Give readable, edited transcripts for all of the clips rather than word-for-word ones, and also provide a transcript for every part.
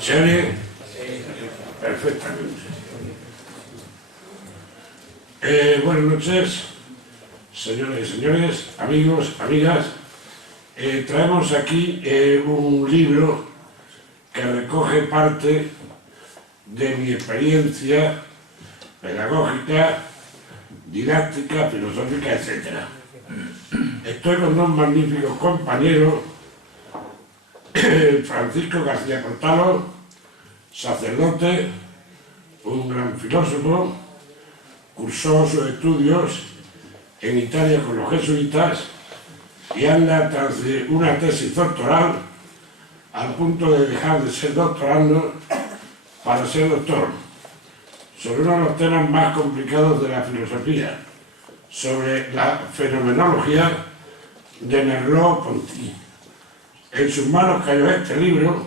¿Se oye? Perfectamente. Buenas noches, señores y señores, amigos, amigas. Traemos aquí un libro que recoge parte de mi experiencia pedagógica, didáctica, filosófica, etc. Estoy con dos magníficos compañeros, Francisco García Cortalo, sacerdote, un gran filósofo, cursó sus estudios en Italia con los jesuitas y anda tras de una tesis doctoral al punto de dejar de ser doctorando para ser doctor, sobre uno de los temas más complicados de la filosofía, sobre la fenomenología de Merleau-Ponty. En sus manos cayó este libro,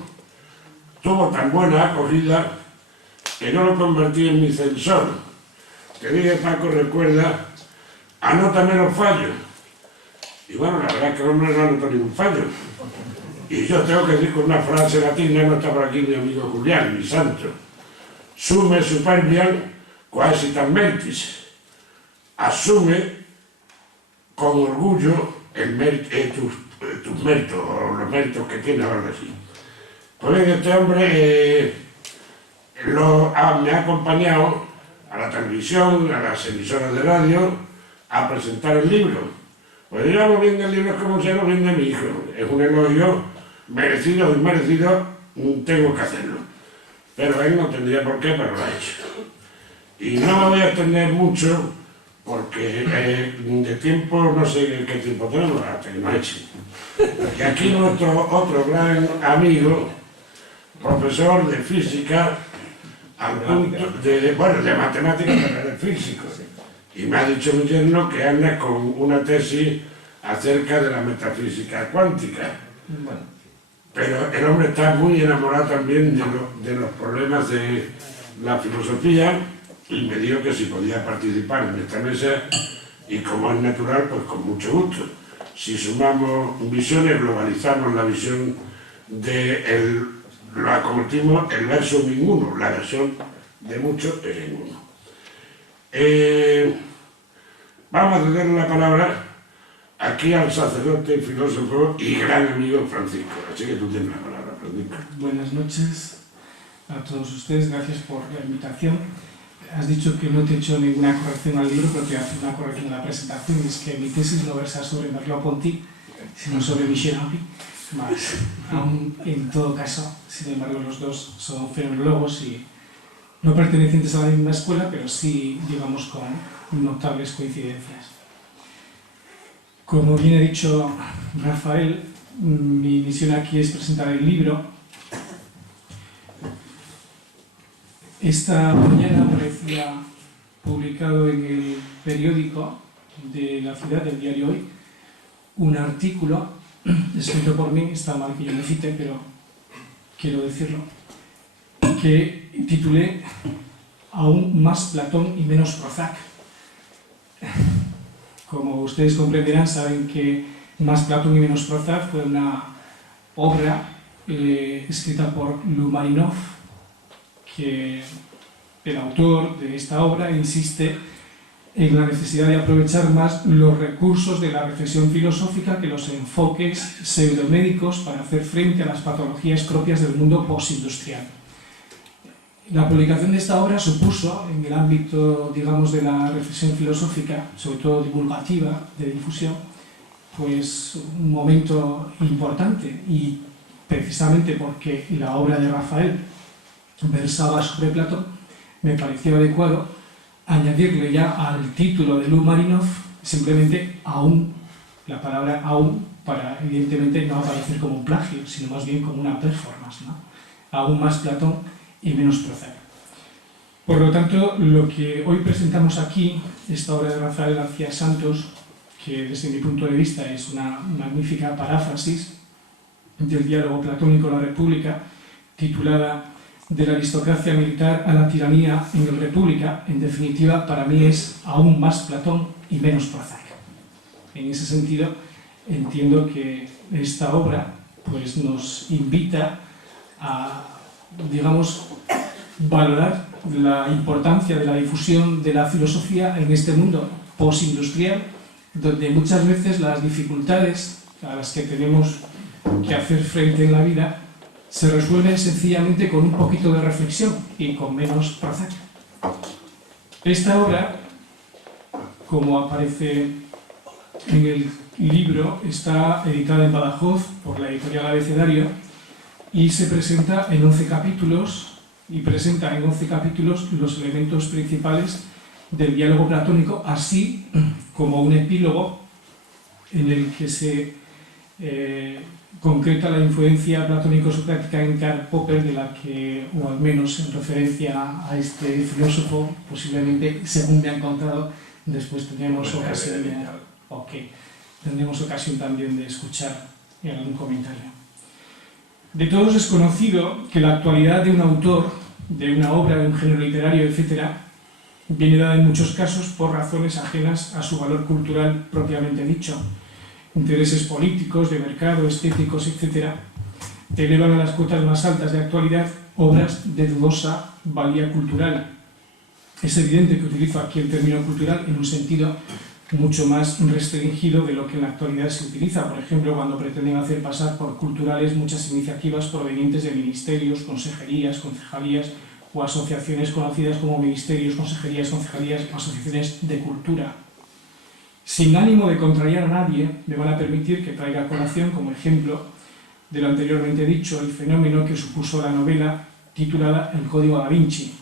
tuvo tan buena acogida que no lo convertí en mi censor. Que dije, Paco, recuerda, anótame los fallos. Y bueno, la verdad es que el hombre no anotó ningún fallo. Y yo tengo que decir con una frase latina, no está por aquí mi amigo Julián, mi santo. Sume superbiam quaesitam mentis. Asume con orgullo tus méritos, o los méritos que tiene ahora así. Pues bien, este hombre me ha acompañado a la televisión, a las emisoras de radio, a presentar el libro. Pues digamos bien del libro es como se lo vende mi hijo. Es un elogio merecido o inmerecido, tengo que hacerlo. Pero él no tendría por qué, pero lo ha hecho. Y no me voy a extender mucho, porque de tiempo, no sé qué tiempo tenemos, hasta que no eche. Y aquí nuestro otro gran amigo, profesor de física, al punto de matemáticas, pero de físico. Y me ha dicho mi yerno que anda con una tesis acerca de la metafísica cuántica. Pero el hombre está muy enamorado también de los problemas de la filosofía y me dijo que si podía participar en esta mesa y como es natural, pues con mucho gusto. Si sumamos visiones, globalizamos la visión lo convertimos en verso ninguno, la versión de muchos es ninguno. Vamos a darle la palabra aquí al sacerdote, filósofo y gran amigo Francisco. Así que tú tienes la palabra, Francisco. Buenas noches a todos ustedes, gracias por la invitación. Has dicho que no te he hecho ninguna corrección al libro, pero te voy a hacer una corrección en la presentación. Es que mi tesis no versa sobre Merleau-Ponty, sino sobre Michel Henry. Más, aún en todo caso, sin embargo, los dos son fenomenólogos y no pertenecientes a la misma escuela, pero sí, digamos, con notables coincidencias. Como bien ha dicho Rafael, mi misión aquí es presentar el libro. Esta mañana aparecía publicado en el periódico de la ciudad, del diario Hoy, un artículo escrito por mí, está mal que yo me cite, pero quiero decirlo, que titulé Aún más Platón y menos Prozac. Como ustedes comprenderán, saben que Más Platón y menos Prozac fue una obra escrita por Lumarinov, que el autor de esta obra insiste en la necesidad de aprovechar más los recursos de la reflexión filosófica que los enfoques pseudomédicos para hacer frente a las patologías propias del mundo postindustrial. La publicación de esta obra supuso, en el ámbito, digamos, de la reflexión filosófica, sobre todo divulgativa, de difusión, pues un momento importante y precisamente porque la obra de Rafael versaba sobre Platón, me pareció adecuado añadirle ya al título de Lou Marinoff simplemente aún, la palabra aún, para evidentemente no aparecer como un plagio, sino más bien como una performance, ¿no? Aún más Platón y menos Prozac. Por lo tanto, lo que hoy presentamos aquí, esta obra de Rafael García Santos, que desde mi punto de vista es una magnífica paráfrasis del diálogo platónico La República, titulada De la aristocracia militar a la tiranía en la República, en definitiva, para mí es aún más Platón y menos Prozac. En ese sentido, entiendo que esta obra pues, nos invita a, digamos, valorar la importancia de la difusión de la filosofía en este mundo postindustrial, donde muchas veces las dificultades a las que tenemos que hacer frente en la vida se resuelven sencillamente con un poquito de reflexión y con menos Prozac. Esta obra, como aparece en el libro, está editada en Badajoz por la editorial Abecedario y se presenta en 11 capítulos y presenta en 11 capítulos los elementos principales del diálogo platónico, así como un epílogo en el que se concreta la influencia platónico-socrática en Karl Popper, de la que, o al menos en referencia a este filósofo, posiblemente, según me han contado, después tendremos ocasión también de escuchar algún comentario. De todos es conocido que la actualidad de un autor, de una obra, de un género literario, etc., viene dada en muchos casos por razones ajenas a su valor cultural propiamente dicho. Intereses políticos, de mercado, estéticos, etc., elevan a las cotas más altas de actualidad obras de dudosa valía cultural. Es evidente que utilizo aquí el término cultural en un sentido mucho más restringido de lo que en la actualidad se utiliza. Por ejemplo, cuando pretenden hacer pasar por culturales muchas iniciativas provenientes de ministerios, consejerías, concejalías o asociaciones conocidas como ministerios, consejerías, concejalías o asociaciones de cultura. Sin ánimo de contrariar a nadie, me van a permitir que traiga a colación como ejemplo de lo anteriormente dicho el fenómeno que supuso la novela titulada El Código Da Vinci.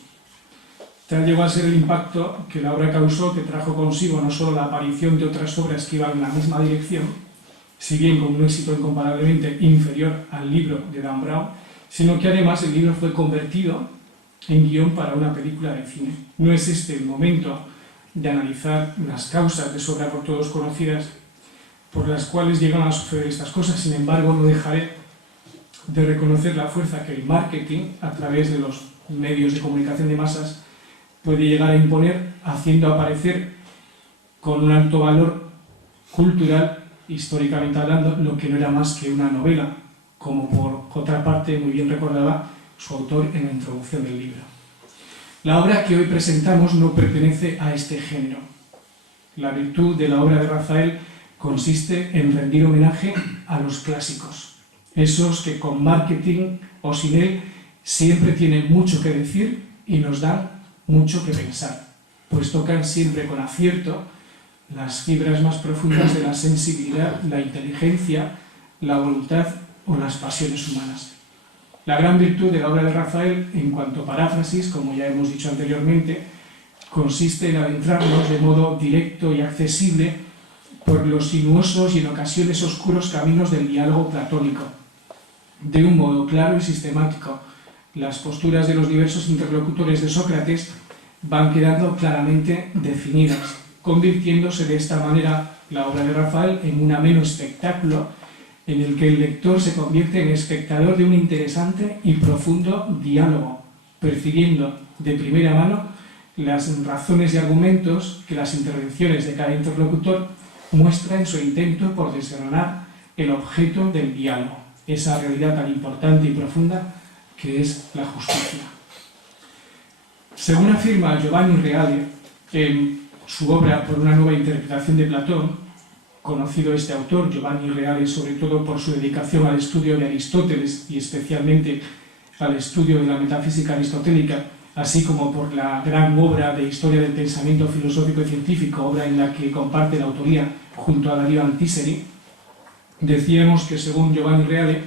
Tal llegó a ser el impacto que la obra causó, que trajo consigo no solo la aparición de otras obras que iban en la misma dirección, si bien con un éxito incomparablemente inferior al libro de Dan Brown, sino que además el libro fue convertido en guión para una película de cine. No es este el momento de analizar las causas de sobra por todos conocidas por las cuales llegan a suceder estas cosas. Sin embargo, no dejaré de reconocer la fuerza que el marketing, a través de los medios de comunicación de masas, puede llegar a imponer, haciendo aparecer con un alto valor cultural, históricamente hablando, lo que no era más que una novela, como por otra parte muy bien recordaba su autor en la introducción del libro. La obra que hoy presentamos no pertenece a este género. La virtud de la obra de Rafael consiste en rendir homenaje a los clásicos, esos que con marketing o sin él siempre tienen mucho que decir y nos dan mucho que pensar, pues tocan siempre con acierto las fibras más profundas de la sensibilidad, la inteligencia, la voluntad o las pasiones humanas. La gran virtud de la obra de Rafael, en cuanto a paráfrasis, como ya hemos dicho anteriormente, consiste en adentrarnos de modo directo y accesible por los sinuosos y en ocasiones oscuros caminos del diálogo platónico. De un modo claro y sistemático, las posturas de los diversos interlocutores de Sócrates van quedando claramente definidas, convirtiéndose de esta manera la obra de Rafael en un ameno espectáculo en el que el lector se convierte en espectador de un interesante y profundo diálogo, percibiendo de primera mano las razones y argumentos que las intervenciones de cada interlocutor muestran en su intento por desgranar el objeto del diálogo, esa realidad tan importante y profunda que es la justicia. Según afirma Giovanni Reale en su obra Por una nueva interpretación de Platón, conocido este autor, Giovanni Reale, sobre todo por su dedicación al estudio de Aristóteles y especialmente al estudio de la metafísica aristotélica, así como por la gran obra de Historia del pensamiento filosófico y científico, obra en la que comparte la autoría junto a Darío Antiseri. Decíamos que según Giovanni Reale,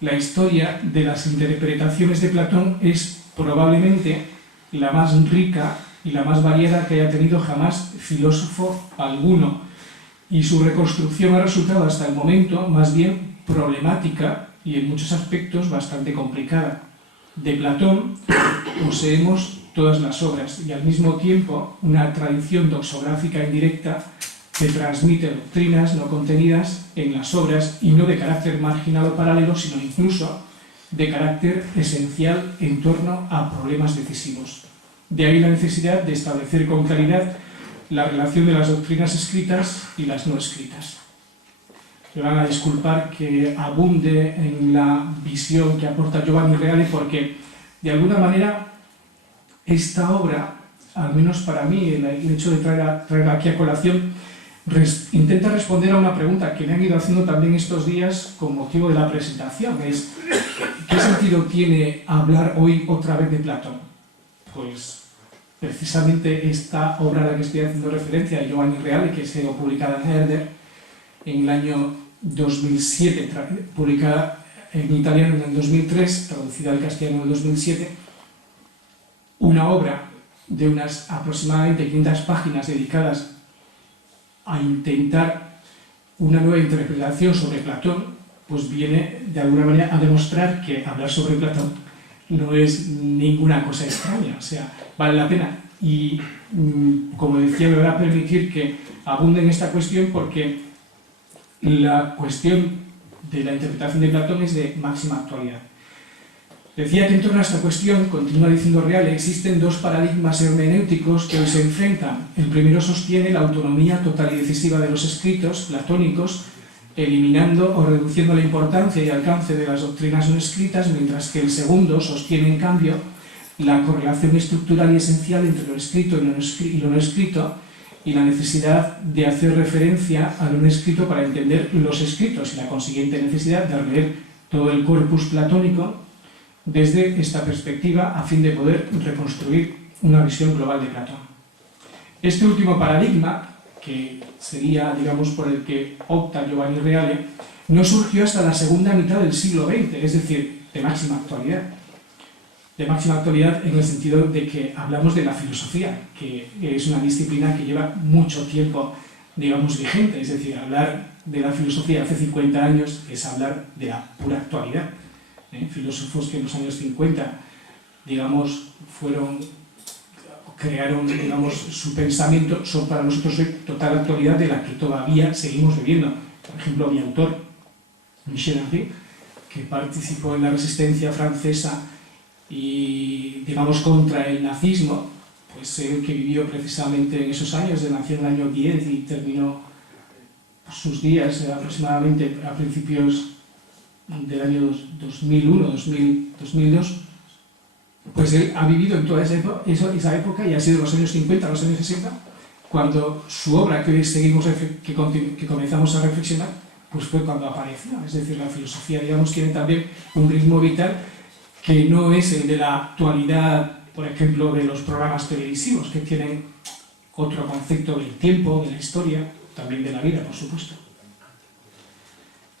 la historia de las interpretaciones de Platón es probablemente la más rica y la más variada que haya tenido jamás filósofo alguno, y su reconstrucción ha resultado hasta el momento más bien problemática y en muchos aspectos bastante complicada. De Platón poseemos todas las obras y al mismo tiempo una tradición doxográfica indirecta que transmite doctrinas no contenidas en las obras y no de carácter marginal o paralelo, sino incluso de carácter esencial en torno a problemas decisivos. De ahí la necesidad de establecer con claridad la relación de las doctrinas escritas y las no escritas. Me van a disculpar que abunde en la visión que aporta Giovanni Reale, porque de alguna manera esta obra, al menos para mí, el hecho de traerla aquí a colación, intenta responder a una pregunta que me han ido haciendo también estos días con motivo de la presentación. Es, ¿qué sentido tiene hablar hoy otra vez de Platón? Pues precisamente esta obra a la que estoy haciendo referencia, de Giovanni Reale, que ha sido publicada en Herder en el año 2007, publicada en italiano en el 2003, traducida al castellano en el 2007, una obra de unas aproximadamente 500 páginas dedicadas a intentar una nueva interpretación sobre Platón, pues viene de alguna manera a demostrar que hablar sobre Platón no es ninguna cosa extraña, o sea, vale la pena. Y como decía, me va a permitir que abunde en esta cuestión porque la cuestión de la interpretación de Platón es de máxima actualidad. Decía que en torno a esta cuestión, continúa diciendo Reale, existen dos paradigmas hermenéuticos que hoy se enfrentan. El primero sostiene la autonomía total y decisiva de los escritos platónicos, eliminando o reduciendo la importancia y alcance de las doctrinas no escritas, mientras que el segundo sostiene, en cambio, la correlación estructural y esencial entre lo escrito y lo no escrito, y la necesidad de hacer referencia a lo no escrito para entender los escritos, y la consiguiente necesidad de releer todo el corpus platónico desde esta perspectiva a fin de poder reconstruir una visión global de Platón. Este último paradigma, que sería, digamos, por el que opta Giovanni Reale, no surgió hasta la segunda mitad del siglo XX, es decir, de máxima actualidad. De máxima actualidad en el sentido de que hablamos de la filosofía, que es una disciplina que lleva mucho tiempo, digamos, vigente. Es decir, hablar de la filosofía hace 50 años es hablar de la pura actualidad. Filósofos que en los años 50, digamos, crearon, digamos, su pensamiento, son para nosotros hoy total actualidad de la que todavía seguimos viviendo. Por ejemplo, mi autor, Michel Henry, que participó en la resistencia francesa y, digamos, contra el nazismo, pues él que vivió precisamente en esos años, nació en el año 10 y terminó sus días aproximadamente a principios del año 2001, 2002, pues él ha vivido en toda esa época y ha sido los años 50, los años 60, cuando su obra, que hoy que comenzamos a reflexionar, pues fue cuando apareció. Es decir, la filosofía, digamos, tiene también un ritmo vital que no es el de la actualidad, por ejemplo, de los programas televisivos, que tienen otro concepto del tiempo, de la historia, también de la vida, por supuesto.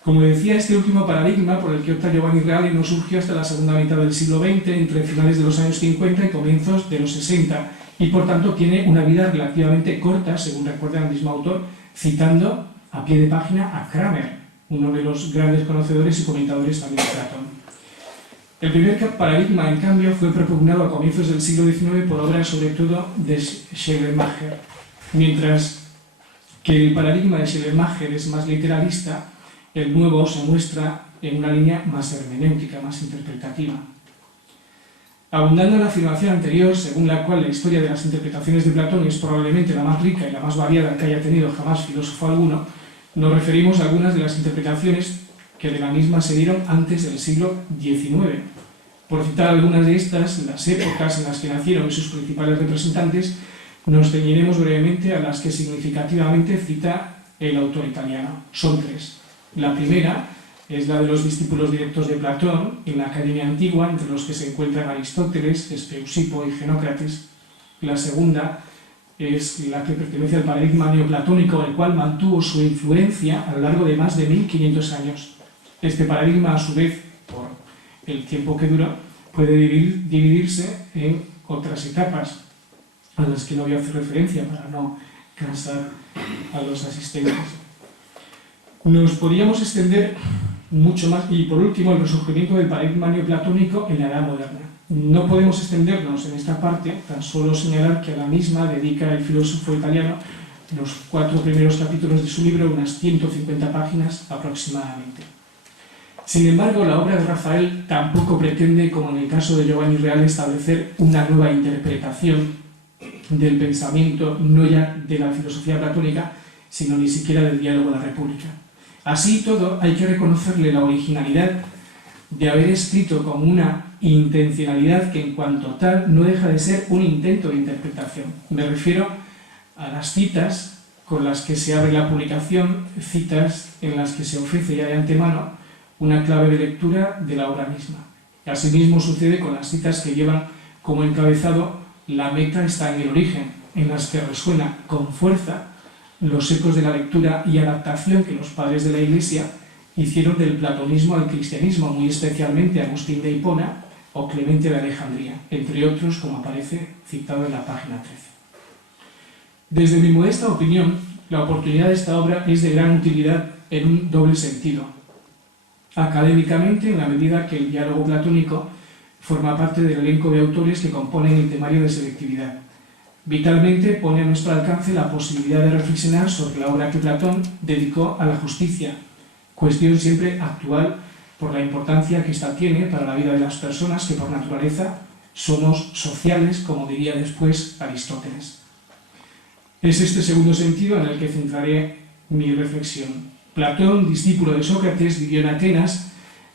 Como decía, este último paradigma por el que opta Giovanni Reale no surgió hasta la segunda mitad del siglo XX, entre finales de los años 50 y comienzos de los 60, y por tanto tiene una vida relativamente corta, según recuerda el mismo autor, citando a pie de página a Kramer, uno de los grandes conocedores y comentadores también de Platón. El primer paradigma, en cambio, fue propugnado a comienzos del siglo XIX por obras sobre todo de Schleiermacher, mientras que el paradigma de Schleiermacher es más literalista. El nuevo se muestra en una línea más hermenéutica, más interpretativa. Abundando en la afirmación anterior, según la cual la historia de las interpretaciones de Platón es probablemente la más rica y la más variada que haya tenido jamás filósofo alguno, nos referimos a algunas de las interpretaciones que de la misma se dieron antes del siglo XIX. Por citar algunas de estas, las épocas en las que nacieron sus principales representantes, nos ceñiremos brevemente a las que significativamente cita el autor italiano. Son tres. La primera es la de los discípulos directos de Platón en la Academia Antigua, entre los que se encuentran Aristóteles, Espeusipo y Genócrates. La segunda es la que pertenece al paradigma neoplatónico, el cual mantuvo su influencia a lo largo de más de 1500 años. Este paradigma, a su vez, el tiempo que dura puede dividirse en otras etapas a las que no voy a hacer referencia para no cansar a los asistentes. Nos podríamos extender mucho más, y por último, el resurgimiento del paradigma neoplatónico en la Edad Moderna. No podemos extendernos en esta parte, tan solo señalar que a la misma dedica el filósofo italiano los 4 primeros capítulos de su libro, unas 150 páginas aproximadamente. Sin embargo, la obra de Rafael tampoco pretende, como en el caso de Giovanni Reale, establecer una nueva interpretación del pensamiento, no ya de la filosofía platónica, sino ni siquiera del diálogo de la República. Así y todo, hay que reconocerle la originalidad de haber escrito con una intencionalidad que en cuanto tal no deja de ser un intento de interpretación. Me refiero a las citas con las que se abre la publicación, citas en las que se ofrece ya de antemano una clave de lectura de la obra misma. Asimismo sucede con las citas que llevan como encabezado "La meta está en el origen", en las que resuena con fuerza los ecos de la lectura y adaptación que los padres de la Iglesia hicieron del platonismo al cristianismo, muy especialmente Agustín de Hipona o Clemente de Alejandría, entre otros, como aparece citado en la página 13. Desde mi modesta opinión, la oportunidad de esta obra es de gran utilidad en un doble sentido. Académicamente, en la medida que el diálogo platónico forma parte del elenco de autores que componen el temario de selectividad. Vitalmente pone a nuestro alcance la posibilidad de reflexionar sobre la obra que Platón dedicó a la justicia, cuestión siempre actual por la importancia que ésta tiene para la vida de las personas que por naturaleza somos sociales, como diría después Aristóteles. Es este segundo sentido en el que centraré mi reflexión. Platón, discípulo de Sócrates, vivió en Atenas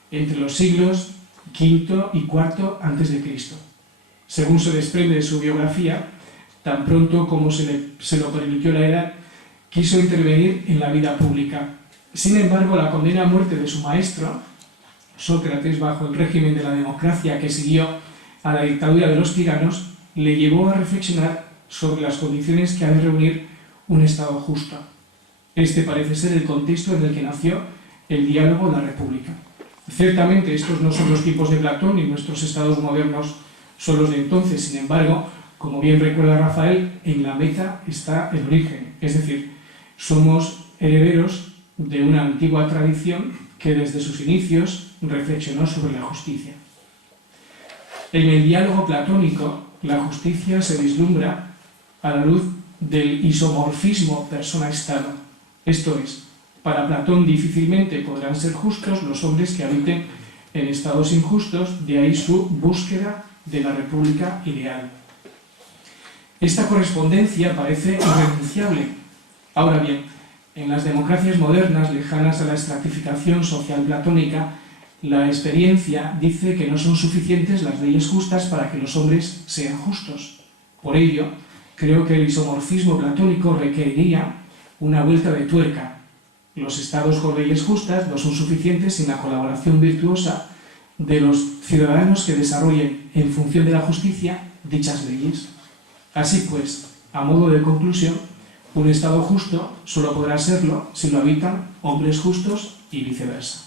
entre los siglos V y IV a.C. Según se desprende de su biografía, tan pronto como se lo permitió la edad, quiso intervenir en la vida pública. Sin embargo, la condena a muerte de su maestro, Sócrates, bajo el régimen de la democracia que siguió a la dictadura de los tiranos, le llevó a reflexionar sobre las condiciones que ha de reunir un Estado justo. Este parece ser el contexto en el que nació el diálogo de la República. Ciertamente, estos no son los tiempos de Platón ni nuestros estados modernos son los de entonces. Sin embargo, como bien recuerda Rafael, en la meta está el origen, es decir, somos herederos de una antigua tradición que desde sus inicios reflexionó sobre la justicia. En el diálogo platónico, la justicia se vislumbra a la luz del isomorfismo persona-estado. Esto es, para Platón difícilmente podrán ser justos los hombres que habiten en estados injustos, de ahí su búsqueda de la república ideal. Esta correspondencia parece irrenunciable. Ahora bien, en las democracias modernas lejanas a la estratificación social platónica, la experiencia dice que no son suficientes las leyes justas para que los hombres sean justos. Por ello, creo que el isomorfismo platónico requeriría una vuelta de tuerca. Los estados con leyes justas no son suficientes sin la colaboración virtuosa de los ciudadanos que desarrollen, en función de la justicia, dichas leyes. Así pues, a modo de conclusión, un Estado justo solo podrá serlo si lo habitan hombres justos y viceversa.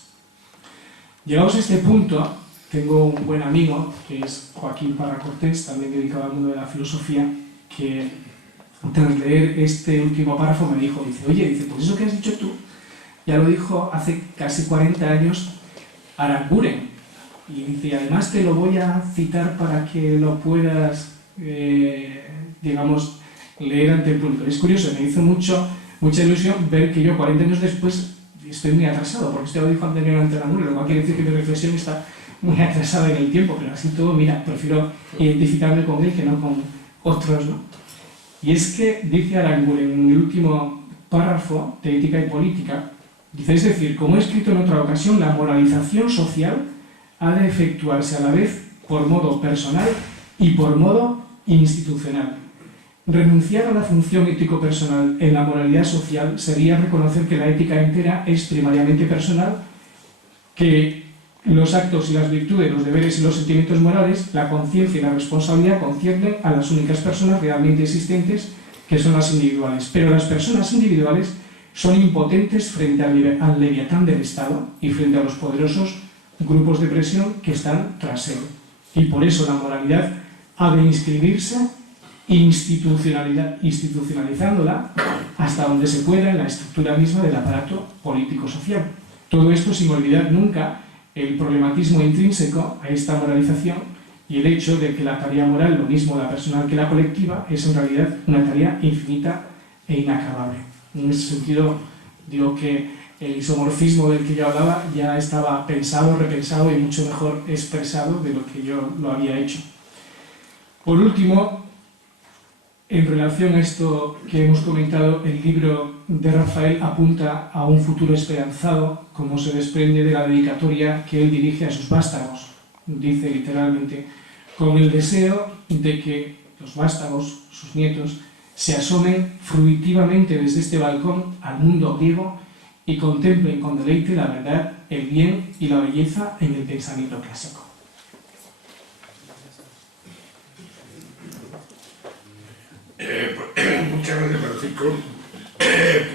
Llegados a este punto, tengo un buen amigo, que es Joaquín Parra Cortés, también dedicado al mundo de la filosofía, que tras leer este último párrafo me dijo, dice, pues eso que has dicho tú, ya lo dijo hace casi 40 años Aranguren. Y dice, y además te lo voy a citar para que lo puedas leer ante el público. Es curioso, me hizo mucha ilusión ver que yo 40 años después estoy muy atrasado, porque este lo dijo anteriormente Aranguren, lo cual quiere decir que mi reflexión está muy atrasada en el tiempo, pero así todo, mira, prefiero identificarme con él que no con otros, ¿no? Y es que, dice Aranguren en el último párrafo de Ética y Política, dice, es decir, como he escrito en otra ocasión, la moralización social ha de efectuarse a la vez por modo personal y por modo institucional. Renunciar a la función ético-personal en la moralidad social sería reconocer que la ética entera es primariamente personal, que los actos y las virtudes, los deberes y los sentimientos morales, la conciencia y la responsabilidad conciernen a las únicas personas realmente existentes, que son las individuales. Pero las personas individuales son impotentes frente al leviatán del Estado y frente a los poderosos grupos de presión que están tras él. Y por eso la moralidad ha de inscribirse institucionalizándola hasta donde se pueda en la estructura misma del aparato político-social. Todo esto sin olvidar nunca el problematismo intrínseco a esta moralización y el hecho de que la tarea moral, lo mismo la personal que la colectiva, es en realidad una tarea infinita e inacabable. En ese sentido, digo que el isomorfismo del que yo hablaba ya estaba pensado, repensado y mucho mejor expresado de lo que yo lo había hecho. Por último, en relación a esto que hemos comentado, el libro de Rafael apunta a un futuro esperanzado, como se desprende de la dedicatoria que él dirige a sus vástagos. Dice literalmente, con el deseo de que los vástagos, sus nietos, se asomen fruitivamente desde este balcón al mundo griego y contemplen con deleite la verdad, el bien y la belleza en el pensamiento clásico. Muchas gracias, Francisco.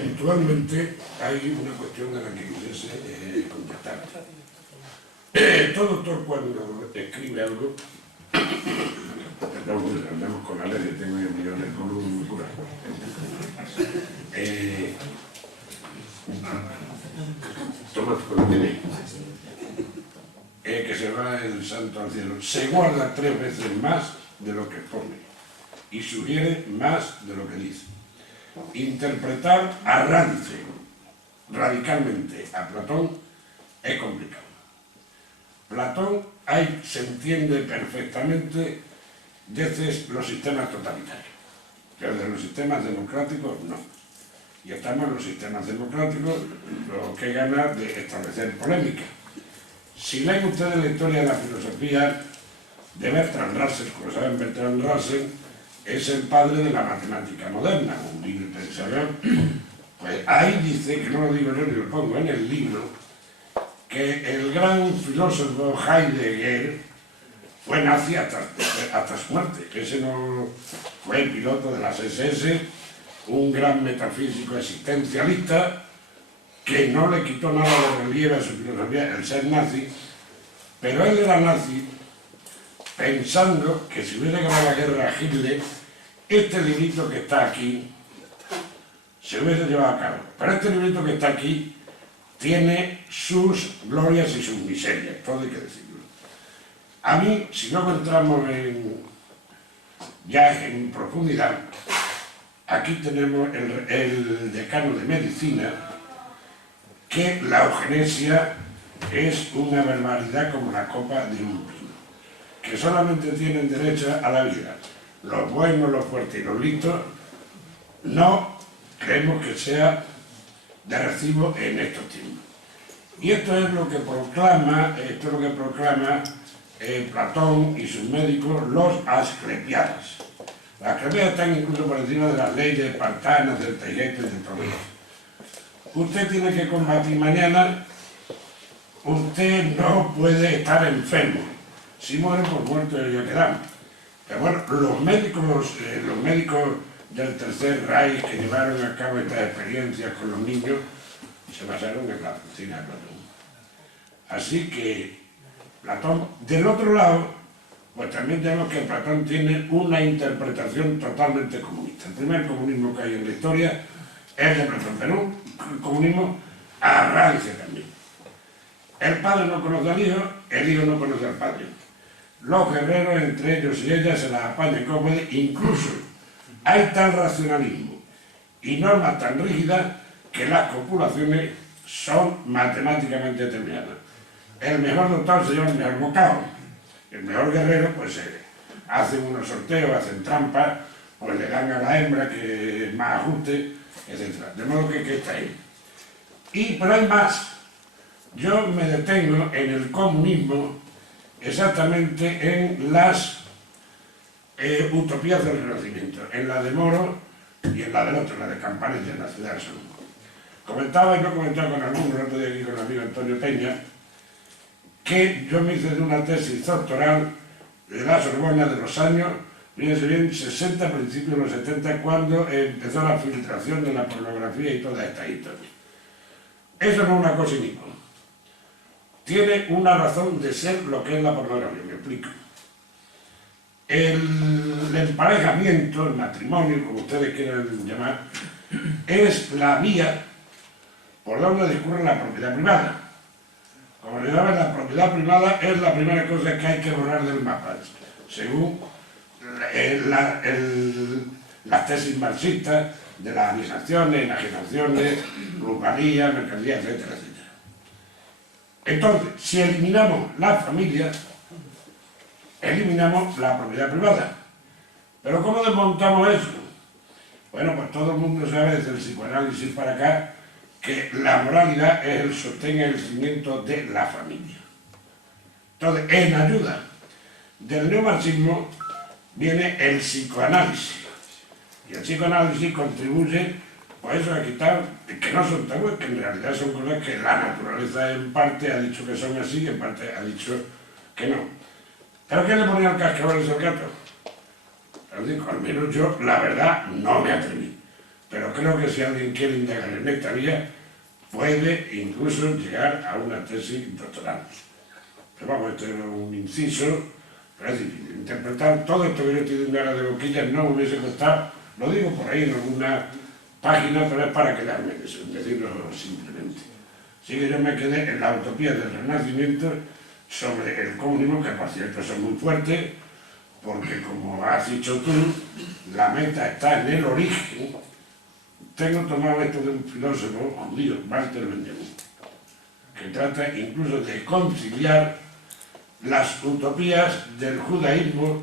Puntualmente hay una cuestión a la que quisiese contestar. Todo autor cuando escribe algo, andamos con alergia, tengo millones de columnas puras. Toma tu columna, que se va el santo al cielo. Se guarda 3 veces más de lo que pone y sugiere más de lo que dice. Interpretar a Radice radicalmente a Platón es complicado. Platón se entiende perfectamente desde los sistemas totalitarios, pero de los sistemas democráticos no. Y estamos en los sistemas democráticos, lo que gana de establecer polémica. Si leen ustedes la historia de la filosofía de Bertrand Russell, como saben, Bertrand Russell es el padre de la matemática moderna, un libre pensador. Pues ahí dice, que no lo digo yo ni lo pongo en el libro, que el gran filósofo Heidegger fue nazi hasta su muerte, que ese no fue el piloto de las SS, un gran metafísico existencialista que no le quitó nada de relieve a su filosofía el ser nazi, pero él era nazi pensando que si hubiera ganado la guerra a Hitler, este librito que está aquí se hubiese llevado a cabo. Pero este librito que está aquí tiene sus glorias y sus miserias, todo hay que decirlo. A mí, si luego entramos ya en profundidad, aquí tenemos el decano de medicina, que la eugenesia es una barbaridad como la copa de un pino, que solamente tienen derecho a la vida los buenos, los fuertes y los listos. No creemos que sea de recibo en estos tiempos. Y esto es lo que proclama, Platón y sus médicos, los asclepiadas. Las asclepiadas están incluso por encima de las leyes espartanas, del Taygeto y de todo eso. Usted tiene que combatir mañana, usted no puede estar enfermo. Si muere, pues muerto ya quedamos. Pero bueno, los médicos del Tercer Reich que llevaron a cabo estas experiencias con los niños se basaron en la doctrina de Platón. Así que Platón, del otro lado, pues también tenemos que Platón tiene una interpretación totalmente comunista. El primer comunismo que hay en la historia es de Platón, pero un comunismo a Radice también. El padre no conoce al hijo, el hijo no conoce al padre. Los guerreros, entre ellos y ellas, se las apañan como pueden. Incluso hay tal racionalismo y normas tan rígidas que las copulaciones son matemáticamente determinadas. El mejor doctor se llama el mejor bocado. El mejor guerrero, pues hacen unos sorteos, hacen trampas, pues le dan a la hembra que es más ajuste, etc. De modo que está ahí. Pero hay más. Yo me detengo en el comunismo exactamente en las utopías del Renacimiento, en la de Moro y en la del otro, la de Campanella, en la ciudad de Salomón. Comentaba, y lo he comentado con algunos, el otro día aquí con el amigo Antonio Peña, que yo me hice de una tesis doctoral de la Sorbona de los años, fíjense bien, 60, principios de los 70, cuando empezó la filtración de la pornografía y toda esta historia. Eso no es una cosa inútil. tiene una razón de ser lo que es la pornografía, me explico. El emparejamiento, el matrimonio, como ustedes quieran llamar, es la vía por donde discurre la propiedad privada. Como le llaman, la propiedad privada es la primera cosa que hay que borrar del mapa, según las tesis marxistas de las alineaciones, enajenaciones, plusvalía, mercancía, etcétera, etcétera. Entonces, si eliminamos la familia, eliminamos la propiedad privada. ¿Pero cómo desmontamos eso? Bueno, pues todo el mundo sabe desde el psicoanálisis para acá que la moralidad es el sostén y el cimiento de la familia. Entonces, en ayuda del neomarxismo viene el psicoanálisis. Y el psicoanálisis contribuye, pues eso, a quitar, que no son tabúes, que en realidad son cosas que la naturaleza en parte ha dicho que son así y en parte ha dicho que no. ¿Pero qué le ponía al cascabeles al gato? Al menos yo, la verdad, no me atreví. Pero creo que si alguien quiere indagar en esta vía, puede incluso llegar a una tesis doctoral. Pero vamos, esto era un inciso, pero es difícil. Interpretar todo esto que yo estoy diciendo ahora de boquilla no me hubiese costado, lo digo por ahí en alguna página, pero es para quedarme en eso, decirlo simplemente. Así que yo me quedé en la utopía del Renacimiento sobre el comunismo, que por cierto son muy fuertes, porque como has dicho tú, la meta está en el origen. Tengo tomado esto de un filósofo judío, Walter Benjamin, que trata incluso de conciliar las utopías del judaísmo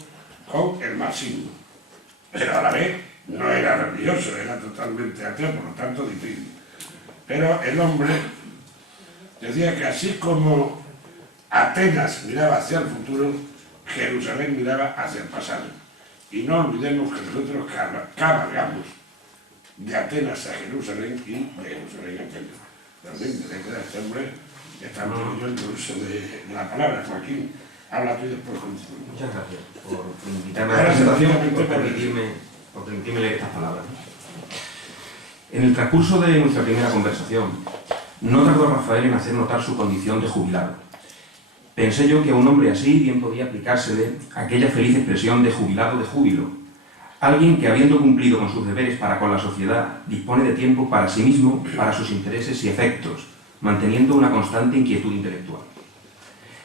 con el marxismo. Pero a la vez no era religioso, era totalmente ateo, por lo tanto difícil. Pero el hombre decía que así como Atenas miraba hacia el futuro, Jerusalén miraba hacia el pasado. Y no olvidemos que nosotros cabalgamos de Atenas a Jerusalén y de Jerusalén a Atenas. Realmente le queda a este hombre, está yo el uso de la palabra. Joaquín, habla tú y después continúa. Muchas gracias por invitarme a la presentación y por permitirme leer estas palabras. En el transcurso de nuestra primera conversación, no tardó Rafael en hacer notar su condición de jubilado. Pensé yo que a un hombre así bien podía aplicársele aquella feliz expresión de jubilado de júbilo, alguien que, habiendo cumplido con sus deberes para con la sociedad, dispone de tiempo para sí mismo, para sus intereses y efectos, manteniendo una constante inquietud intelectual.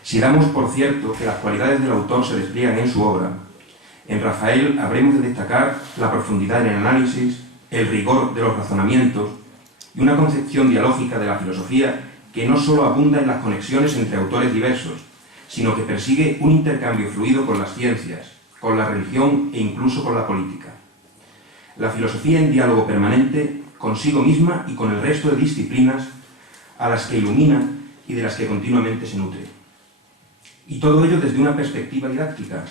Si damos por cierto que las cualidades del autor se despliegan en su obra, en Rafael habremos de destacar la profundidad en el análisis, el rigor de los razonamientos y una concepción dialógica de la filosofía que no solo abunda en las conexiones entre autores diversos, sino que persigue un intercambio fluido con las ciencias, con la religión e incluso con la política. La filosofía en diálogo permanente consigo misma y con el resto de disciplinas a las que ilumina y de las que continuamente se nutre. Y todo ello desde una perspectiva didáctica.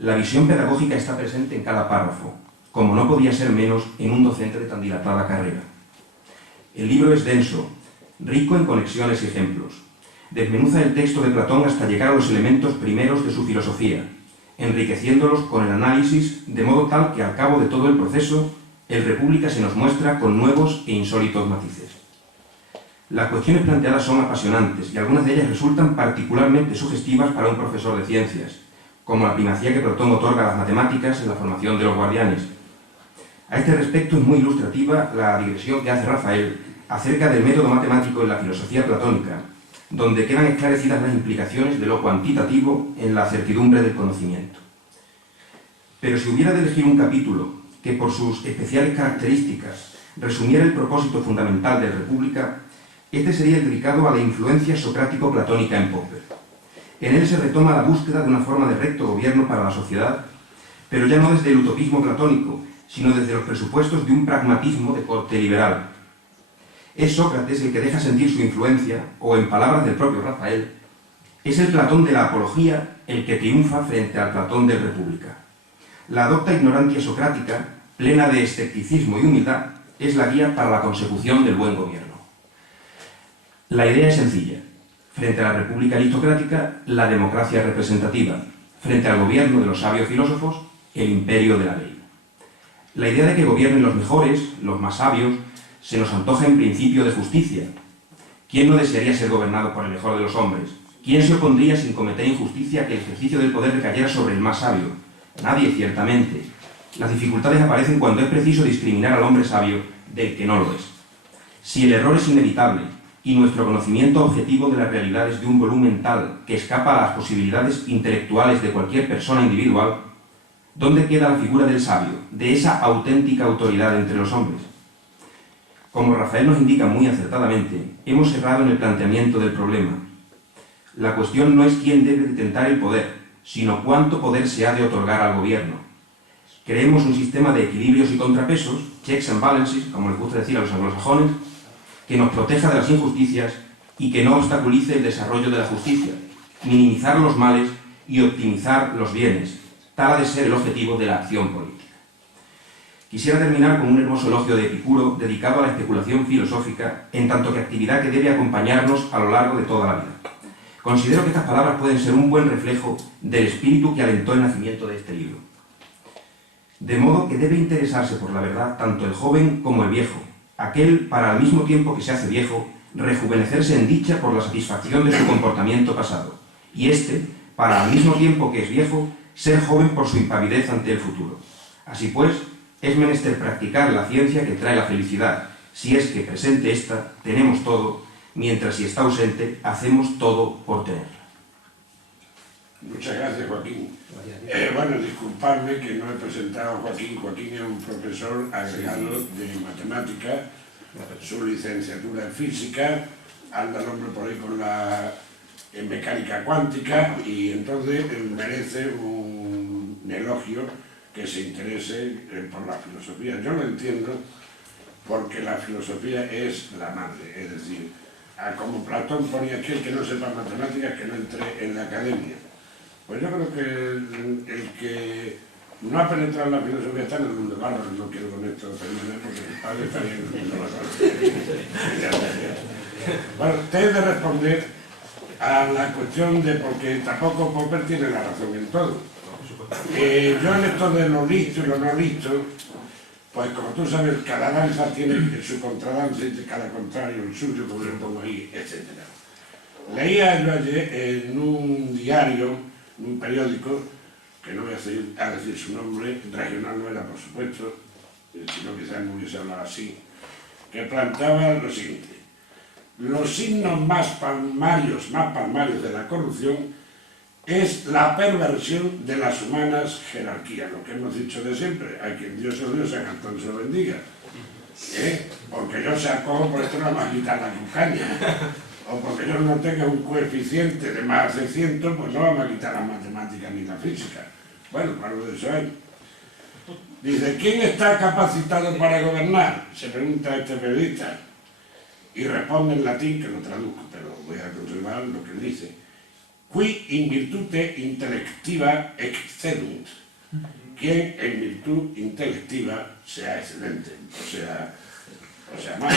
La visión pedagógica está presente en cada párrafo, como no podía ser menos en un docente de tan dilatada carrera. El libro es denso, rico en conexiones y ejemplos. Desmenuza el texto de Platón hasta llegar a los elementos primeros de su filosofía, enriqueciéndolos con el análisis, de modo tal que al cabo de todo el proceso, el República se nos muestra con nuevos e insólitos matices. Las cuestiones planteadas son apasionantes y algunas de ellas resultan particularmente sugestivas para un profesor de ciencias, como la primacía que Platón otorga a las matemáticas en la formación de los guardianes. A este respecto es muy ilustrativa la digresión que hace Rafael acerca del método matemático en la filosofía platónica, donde quedan esclarecidas las implicaciones de lo cuantitativo en la certidumbre del conocimiento. Pero si hubiera de elegir un capítulo que por sus especiales características resumiera el propósito fundamental de República, este sería el dedicado a la influencia socrático-platónica en Popper. En él se retoma la búsqueda de una forma de recto gobierno para la sociedad, pero ya no desde el utopismo platónico, sino desde los presupuestos de un pragmatismo de corte liberal. Es Sócrates el que deja sentir su influencia, o en palabras del propio Rafael, es el Platón de la Apología el que triunfa frente al Platón de República. La docta ignorancia socrática, plena de escepticismo y humildad, es la guía para la consecución del buen gobierno. La idea es sencilla. Frente a la república aristocrática, la democracia representativa. Frente al gobierno de los sabios filósofos, el imperio de la ley. La idea de que gobiernen los mejores, los más sabios, se nos antoja en principio de justicia. ¿Quién no desearía ser gobernado por el mejor de los hombres? ¿Quién se opondría sin cometer injusticia que el ejercicio del poder recayera sobre el más sabio? Nadie, ciertamente. Las dificultades aparecen cuando es preciso discriminar al hombre sabio del que no lo es. Si el error es inevitable y nuestro conocimiento objetivo de las realidades de un volumen tal que escapa a las posibilidades intelectuales de cualquier persona individual, ¿dónde queda la figura del sabio, de esa auténtica autoridad entre los hombres? Como Rafael nos indica muy acertadamente, hemos errado en el planteamiento del problema. La cuestión no es quién debe detentar el poder, sino cuánto poder se ha de otorgar al gobierno. Creemos un sistema de equilibrios y contrapesos, checks and balances, como les gusta decir a los anglosajones, que nos proteja de las injusticias y que no obstaculice el desarrollo de la justicia, minimizar los males y optimizar los bienes. Tal ha de ser el objetivo de la acción política. Quisiera terminar con un hermoso elogio de Epicuro dedicado a la especulación filosófica, en tanto que actividad que debe acompañarnos a lo largo de toda la vida. Considero que estas palabras pueden ser un buen reflejo del espíritu que alentó el nacimiento de este libro. De modo que debe interesarse por la verdad tanto el joven como el viejo, aquel para al mismo tiempo que se hace viejo, rejuvenecerse en dicha por la satisfacción de su comportamiento pasado, y éste, para al mismo tiempo que es viejo, ser joven por su impavidez ante el futuro. Así pues, es menester practicar la ciencia que trae la felicidad. Si es que presente ésta, tenemos todo, mientras si está ausente, hacemos todo por tenerla. Muchas gracias, Joaquín. Bueno, disculpadme que no he presentado a Joaquín. Joaquín es un profesor agregado de matemática, su licenciatura en física, anda el hombre por ahí con en mecánica cuántica y entonces merece un elogio que se interese por la filosofía. Yo lo entiendo porque la filosofía es la madre, es decir, como Platón ponía que el que no sepa matemáticas que no entre en la academia. Pues yo creo que el que no ha penetrado en la filosofía está en el mundo bárbaro, no quiero con esto terminar porque el padre estaría en el mundo bárbaro. Bueno, te he de responder a la cuestión de porque tampoco Popper tiene la razón en todo. Yo en esto de lo listo y lo no listo, pues como tú sabes, cada danza tiene su contradanza y cada contrario el suyo, como lo pongo ahí, etc. Leía yo ayer en un diario, en un periódico, que no voy a decir su nombre, regional no era por supuesto, sino quizás no hubiese hablado así, que planteaba lo siguiente: los signos más palmarios de la corrupción es la perversión de las humanas jerarquías, lo que hemos dicho de siempre, a quien Dios es Dios, a Cantón se lo bendiga. Porque yo saco, por esto no me va a quitar la cucaña, o porque yo no tenga un coeficiente de más de 100, pues no vamos a quitar la matemática ni la física. Bueno, claro, de eso hay. Dice, ¿quién está capacitado para gobernar? Se pregunta este periodista. Y responde en latín, que lo traduzco, pero voy a conservar lo que él dice. Qui in virtute intellectiva excedunt. Quien en virtud intelectiva sea excelente, o sea más.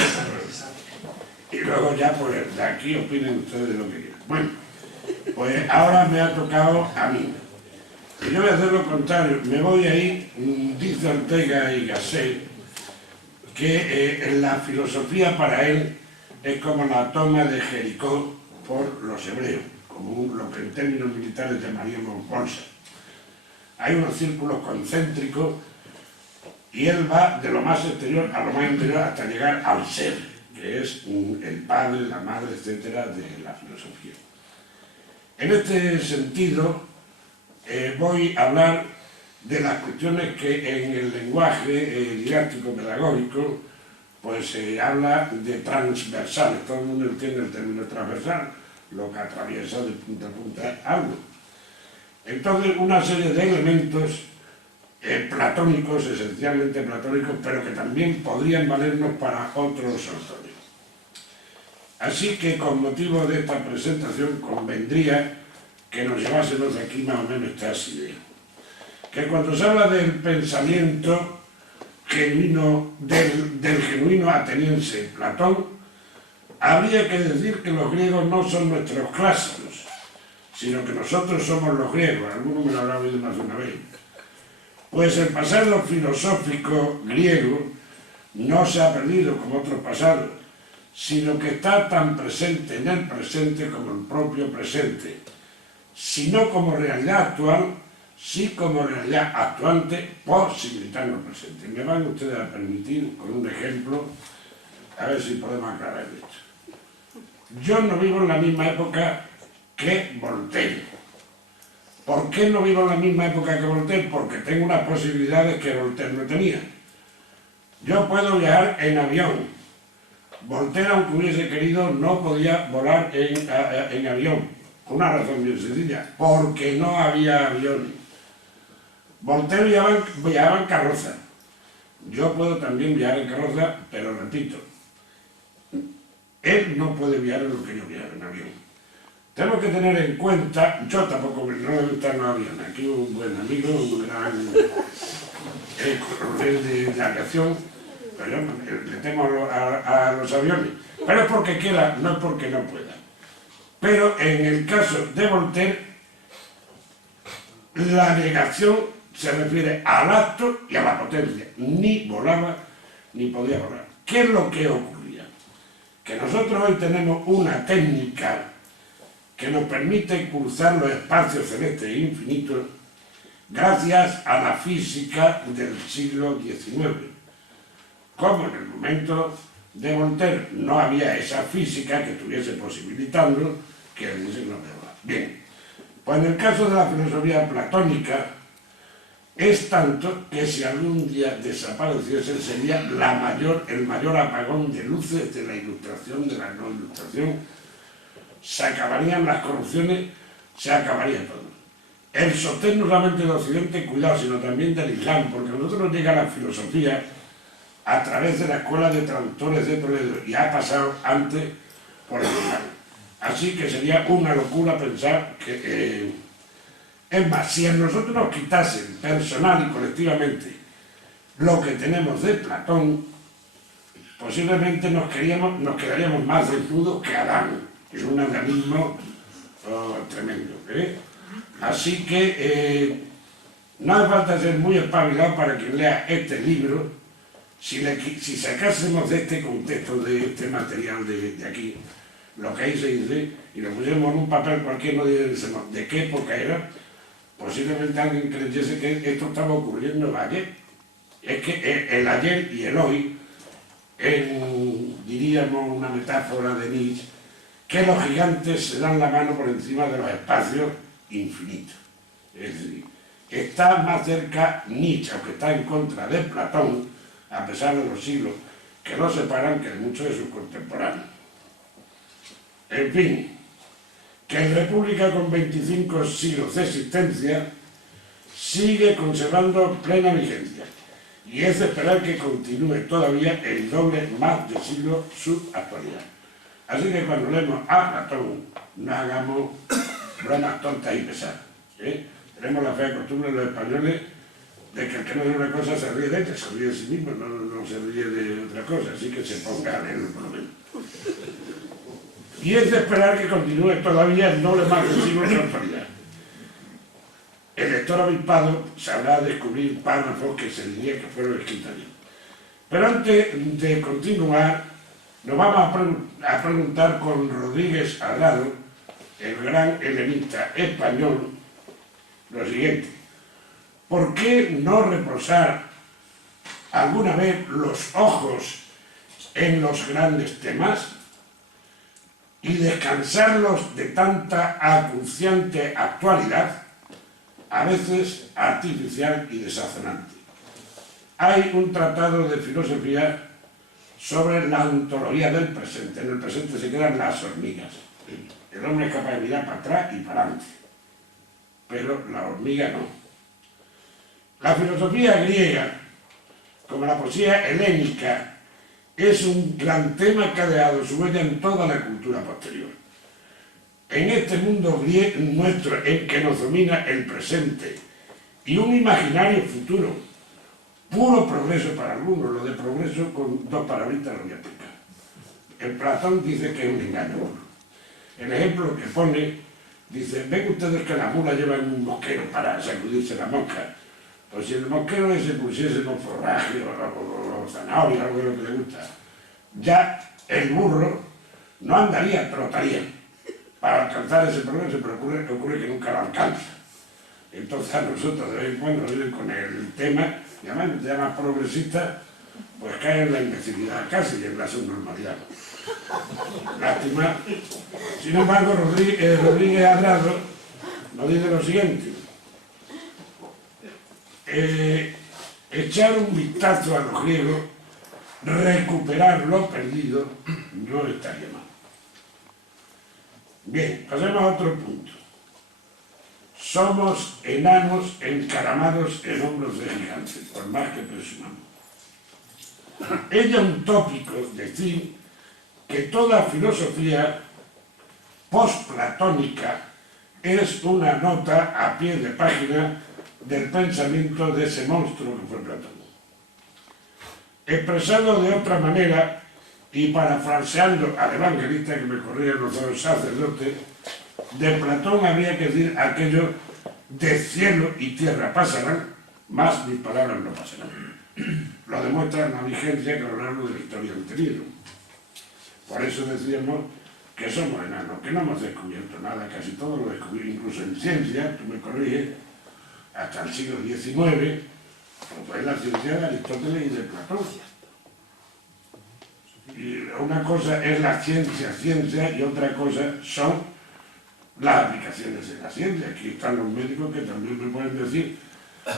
Y luego ya, pues, de aquí opinen ustedes lo que quieran. Bueno, pues ahora me ha tocado a mí. Y yo voy a hacer lo contrario. Me voy a ir, dice Ortega y Gasset, que la filosofía para él es como la toma de Jericó por los hebreos, como lo que en términos militares llamaríamos bolsa. Hay unos círculos concéntricos y él va de lo más exterior a lo más interior hasta llegar al ser, que es el padre, la madre, etcétera, de la filosofía. En este sentido, voy a hablar de las cuestiones que en el lenguaje didáctico pedagógico pues se habla de transversales. Todo el mundo entiende el término transversal, lo que atraviesa de punta a punta algo. Entonces, una serie de elementos platónicos, esencialmente platónicos, pero que también podrían valernos para otros autores. Así que, con motivo de esta presentación, convendría que nos llevásemos aquí más o menos estas ideas. Que cuando se habla del pensamiento genuino, del genuino ateniense Platón, habría que decir que los griegos no son nuestros clásicos, sino que nosotros somos los griegos. Alguno me lo habrá oído más de una vez. Pues el pasado filosófico griego no se ha perdido como otros pasados, sino que está tan presente en el presente como el propio presente, si no como realidad actual, sí como realidad actuante posibilitando el presente. Me van ustedes a permitir, con un ejemplo, a ver si podemos aclarar esto. Yo no vivo en la misma época que Voltaire. ¿Por qué no vivo en la misma época que Voltaire? Porque tengo unas posibilidades que Voltaire no tenía. Yo puedo viajar en avión. Voltaire, aunque hubiese querido, no podía volar en avión. Por una razón bien sencilla, porque no había aviones. Voltaire viajaba en carroza. Yo puedo también viajar en carroza, pero repito, él no puede viajar en lo que yo viajo en avión. Tenemos que tener en cuenta, yo tampoco no me gustan los aviones. Aquí un buen amigo, un gran coronel de aviación, pero yo le temo a los aviones. Pero es porque quiera, no es porque no pueda. Pero en el caso de Voltaire, la negación se refiere al acto y a la potencia. Ni volaba, ni podía volar. ¿Qué es lo que ocurría? Que nosotros hoy tenemos una técnica que nos permite cruzar los espacios celestes e infinitos gracias a la física del siglo XIX. Como en el momento de Voltaire no había esa física que estuviese posibilitando que él dice no me va. Bien, pues en el caso de la filosofía platónica es tanto que si algún día desapareciese sería el mayor apagón de luces de la ilustración, de la no ilustración. Se acabarían las corrupciones, se acabaría todo. El sostén no solamente del Occidente, cuidado, sino también del Islam, porque a nosotros nos llega la filosofía a través de la escuela de traductores de Toledo y ha pasado antes por el Islam. Así que sería una locura pensar que... es más, si a nosotros nos quitasen personal y colectivamente lo que tenemos de Platón, posiblemente nos quedaríamos más desnudos que Adán. Es un andanismo tremendo. Así que no hace falta ser muy espabilado para quien lea este libro. Si sacásemos de este contexto, de este material de aquí, lo que ahí se dice, y lo pusiéramos en un papel cualquiera, no diríamos de qué época era, posiblemente alguien creyese que esto estaba ocurriendo ayer. Es que el ayer y el hoy, diríamos una metáfora de Nietzsche, que los gigantes se dan la mano por encima de los espacios infinitos. Es decir, está más cerca Nietzsche, aunque está en contra de Platón, a pesar de los siglos que lo separan, que de muchos de sus contemporáneos. En fin, que en República con 25 siglos de existencia sigue conservando plena vigencia, y es de esperar que continúe todavía el doble más de siglo su actualidad. Así que cuando leemos a Platón, no hagamos bromas tontas y pesadas. Tenemos la fea costumbre de los españoles de que el que no dice una cosa se ríe de ella, se ríe de sí mismo, no se ríe de otra cosa, así que se ponga a leerlo por lo menos. Y es de esperar que continúe todavía el doble más de siglo de su actualidad. El lector avispado sabrá descubrir párrafos que se diría que fueron escritos allí. Pero antes de continuar, nos vamos a preguntar con Rodríguez Alado, el gran helenista español, lo siguiente: ¿por qué no reposar alguna vez los ojos en los grandes temas y descansarlos de tanta acuciante actualidad, a veces artificial y desazonante? Hay un tratado de filosofía sobre la ontología del presente. En el presente se quedan las hormigas. El hombre es capaz de mirar para atrás y para adelante, pero la hormiga no. La filosofía griega, como la poesía helénica, es un gran tema que ha dejado su huella en toda la cultura posterior. En este mundo nuestro en que nos domina el presente y un imaginario futuro, puro progreso para algunos. Lo de progreso con dos palabritas lo voy a explicar. El Platón dice que es un engaño puro. El ejemplo que pone, dice: ven ustedes que las mulas llevan un mosquero para sacudirse la mosca. Pues si el mosquero ese pusiese con forraje o zanahoria, algo de lo que le gusta, ya el burro no andaría, trotaría para alcanzar ese progreso, pero ocurre que nunca lo alcanza. Entonces a nosotros de vez en cuando vienen con el tema, y además te llama progresista, pues cae en la imbecilidad casi y en la subnormalidad. Lástima. Sin embargo, Rodríguez Adrado nos dice lo siguiente: echar un vistazo a los griegos, recuperar lo perdido, no estaría mal. Bien, pasemos a otro punto. Somos enanos encaramados en hombros de gigantes, por más que presumamos. Es ya un tópico decir que toda filosofía postplatónica es una nota a pie de página del pensamiento de ese monstruo que fue Platón. Expresado de otra manera y parafraseando al evangelista que me corrían los dos sacerdotes, de Platón habría que decir aquello de cielo y tierra pasarán, más mis palabras no pasarán. Lo demuestra la vigencia que a lo largo de la historia han tenido. Por eso decíamos que somos enanos, que no hemos descubierto nada, casi todo lo descubrimos, incluso en ciencia, tú me corriges, hasta el siglo XIX, pues la ciencia de Aristóteles y de Platón. Y una cosa es la ciencia y otra cosa son las aplicaciones de la ciencia. Aquí están los médicos que también me pueden decir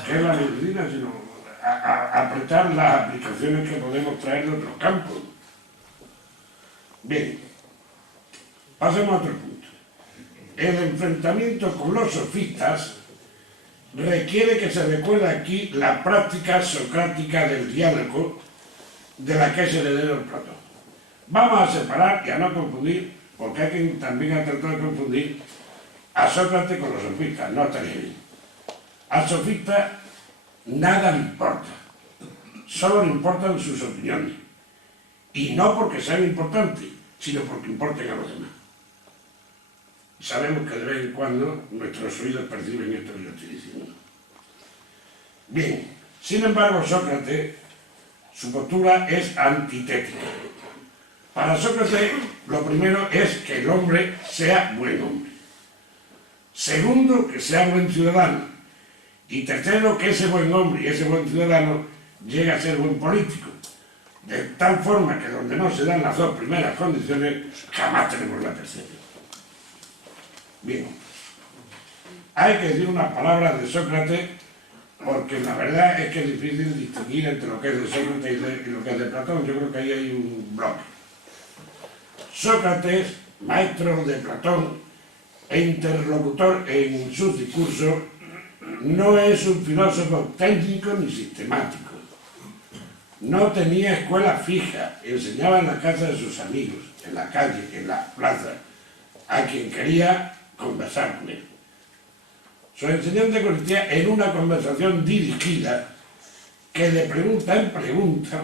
que es la medicina, sino apretar las aplicaciones que podemos traer de otros campos. Bien, pasemos a otro punto. El enfrentamiento con los sofistas requiere que se recuerde aquí la práctica socrática del diálogo de la que es heredero Platón. Vamos a separar y a no confundir, porque hay que también tratar de confundir a Sócrates con los sofistas, no estaría bien. Al sofista nada le importa, solo le importan sus opiniones, y no porque sean importantes, sino porque importen a los demás. Sabemos que de vez en cuando nuestros oídos perciben esto que yo estoy diciendo. Bien, sin embargo, Sócrates, su postura es antitética. Para Sócrates, lo primero es que el hombre sea buen hombre. Segundo, que sea buen ciudadano. Y tercero, que ese buen hombre y ese buen ciudadano llegue a ser buen político. De tal forma que donde no se dan las dos primeras condiciones, jamás tenemos la tercera. Bien, hay que decir unas palabras de Sócrates, porque la verdad es que es difícil distinguir entre lo que es de Sócrates y lo que es de Platón. Yo creo que ahí hay un bloque. Sócrates, maestro de Platón e interlocutor en sus discursos, no es un filósofo técnico ni sistemático. No tenía escuela fija, enseñaba en la casa de sus amigos, en la calle, en la plaza, a quien quería conversar con él. Su enseñanza consistía en una conversación dirigida que de pregunta en pregunta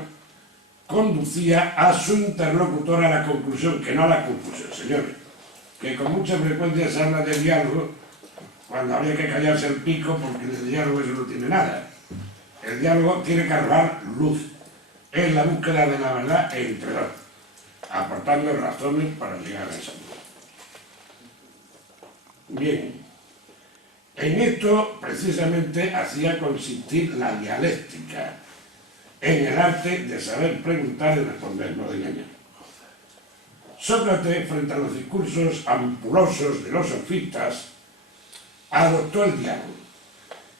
conducía a su interlocutor a la conclusión, que no a la conclusión, señores, que con mucha frecuencia se habla de diálogo cuando habría que callarse el pico, porque el diálogo eso no tiene nada. El diálogo tiene que arrojar luz, es la búsqueda de la verdad entre dos, aportando razones para llegar a esa luz. Bien, en esto precisamente hacía consistir la dialéctica, en el arte de saber preguntar y responder, no de engañar. Sócrates, frente a los discursos ampulosos de los sofistas, adoptó el diálogo,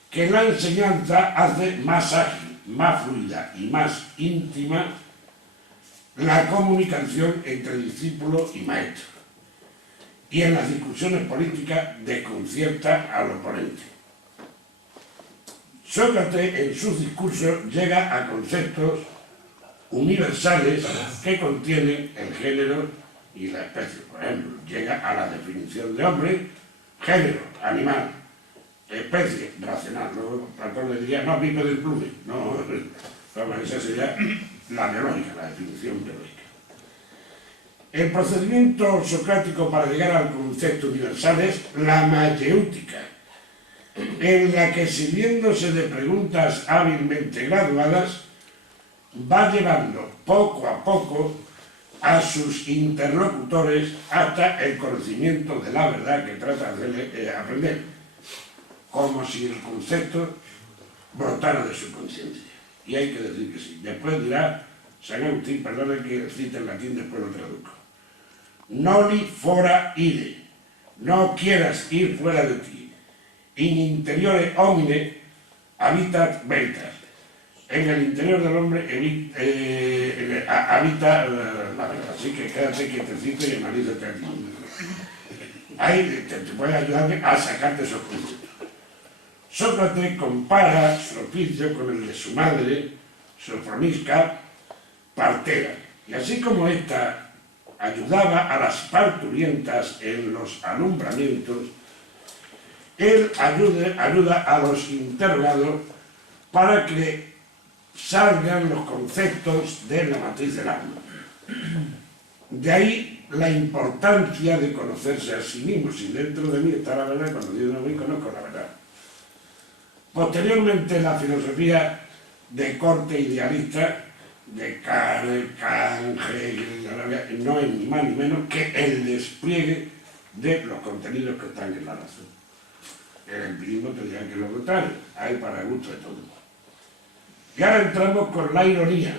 que la enseñanza hace más ágil, más fluida y más íntima la comunicación entre discípulo y maestro, y en las discusiones políticas desconcierta al oponente. Sócrates en sus discursos llega a conceptos universales que contienen el género y la especie. Por ejemplo, llega a la definición de hombre, género, animal, especie, racional. Luego Platón le diría, no, bípedo y plume. No, esa sería la biológica, la definición biológica. El procedimiento socrático para llegar al concepto universal es la mayéutica, en la que, sirviéndose de preguntas hábilmente graduadas, va llevando poco a poco a sus interlocutores hasta el conocimiento de la verdad que trata de hacerle aprender, como si el concepto brotara de su conciencia. Y hay que decir que sí. Después dirá San Agustín, perdone que cite en latín, después lo traduzco: noli fora ire, no quieras ir fuera de ti, in interiore homine habitat veritas, en el interior del hombre habita la verdad. Así que quédate quietecito y analízate a ti. Ahí te puede ayudar a sacarte esos conceptos. Sócrates compara su oficio con el de su madre, Sofronisca, partera. Y así como ésta ayudaba a las parturientas en los alumbramientos, él ayuda a los interrogados para que salgan los conceptos de la matriz del alma. De ahí la importancia de conocerse a sí mismo. Si dentro de mí está la verdad, cuando yo no me conozco la verdad. Posteriormente, la filosofía de corte idealista de Kant, Hegel, no es ni más ni menos que el despliegue de los contenidos que están en la razón. El empirismo te dirá que es lo contrario, hay para gusto de todo. Y ahora entramos con la ironía,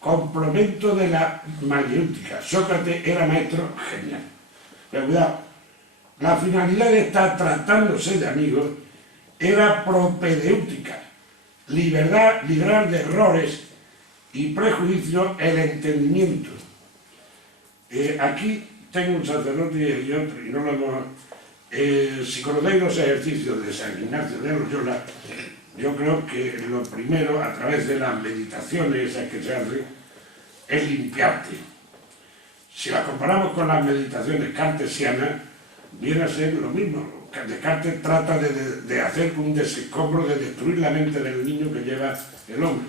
complemento de la mayéutica. Sócrates era maestro genial. Pero cuidado, la finalidad de estar tratándose de amigos era propedéutica, liberar de errores y prejuicios el entendimiento. Aquí tengo un sacerdote y otro, y no lo hemos... si conocéis los ejercicios de San Ignacio de Loyola, yo creo que lo primero, a través de las meditaciones esas que se hacen, es limpiarte. Si la comparamos con las meditaciones cartesianas, viene a ser lo mismo. Descartes trata de hacer un desescombro, de destruir la mente del niño que lleva el hombre.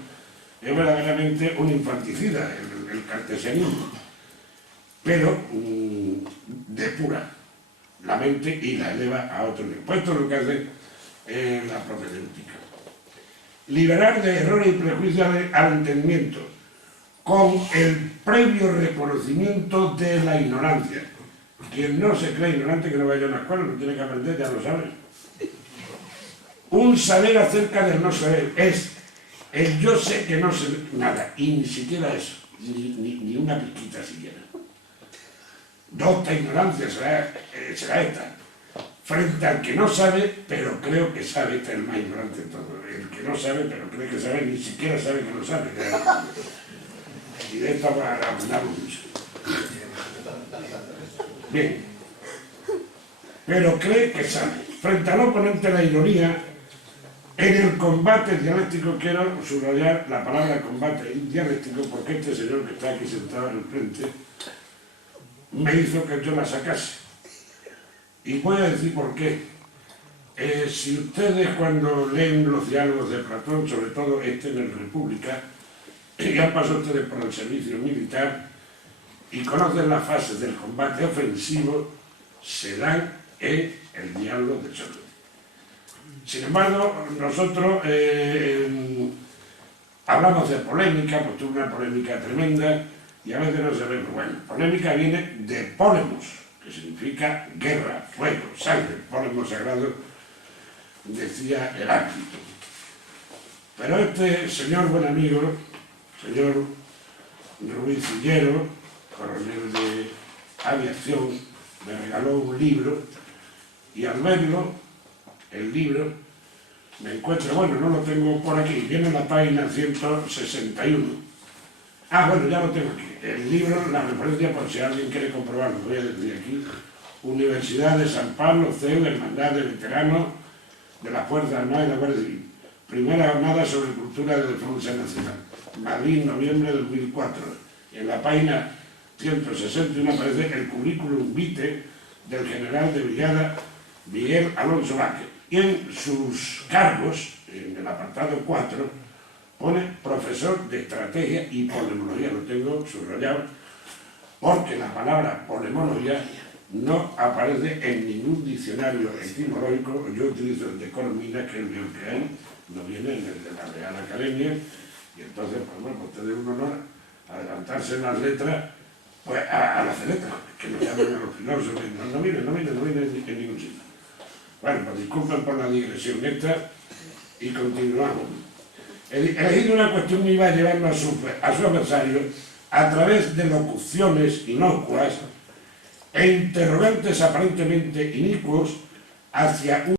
Es verdaderamente un infanticida el cartesianismo, pero depura la mente y la eleva a otro nivel. Pues esto es lo que hace la propedéutica. Liberar de errores y prejuicios al entendimiento, con el previo reconocimiento de la ignorancia. Quien no se cree ignorante, que no vaya a una escuela, no tiene que aprender, ya lo sabe. Un saber acerca del no saber, es el yo sé que no sé nada, y ni siquiera eso, ni una pizquita siquiera. Docta ignorancia será esta, frente al que no sabe, pero creo que sabe. Este es el más ignorante de todo. El que no sabe, pero cree que sabe, ni siquiera sabe que no sabe. Y de esto hablamos mucho. Bien, pero cree que sabe. Frente al oponente, la ironía, en el combate dialéctico, quiero subrayar la palabra combate dialéctico, porque este señor que está aquí sentado en el frente me hizo que yo la sacase. Y voy a decir por qué. Si ustedes, cuando leen los diálogos de Platón, sobre todo este en el República, ya pasó ustedes por el servicio militar y conocen las fases del combate ofensivo, se dan en el diálogo de Sócrates. Sin embargo, nosotros hablamos de polémica, pues tuvo una polémica tremenda, y a veces no sabemos. Bueno, polémica viene de polemos, que significa guerra, fuego, sangre, polemos sagrado, decía Heráclito. Pero este señor buen amigo, señor Ruiz Cillero, coronel de aviación, me regaló un libro, y al verlo, el libro, me encuentro, bueno, no lo tengo por aquí, viene en la página 161. Ah, bueno, ya lo tengo aquí. El libro, la referencia, por si alguien quiere comprobarlo, voy a decir aquí: Universidad de San Pablo, CEU, Hermandad de Veteranos de la Fuerza Armada y la Guardia Civil. Primera jornada sobre cultura de defensa nacional. Madrid, noviembre de 2004. En la página 161 aparece el currículum vitae del general de brigada Miguel Alonso Vázquez. Y en sus cargos, en el apartado 4, pone profesor de estrategia y polemología. Lo tengo subrayado porque la palabra polemología no aparece en ningún diccionario etimológico. Yo utilizo el de Coromina, que es el que hay, no viene en el de la Real Academia, y entonces, pues bueno, usted es un honor adelantarse en las letras, pues a las letras, que nos llaman a los filósofos, no viene en ningún sitio. Bueno, pues disculpen por la digresión esta y continuamos. Elegir una cuestión iba a llevarlo a su adversario a través de locuciones inocuas e interrogantes aparentemente inicuos hacia un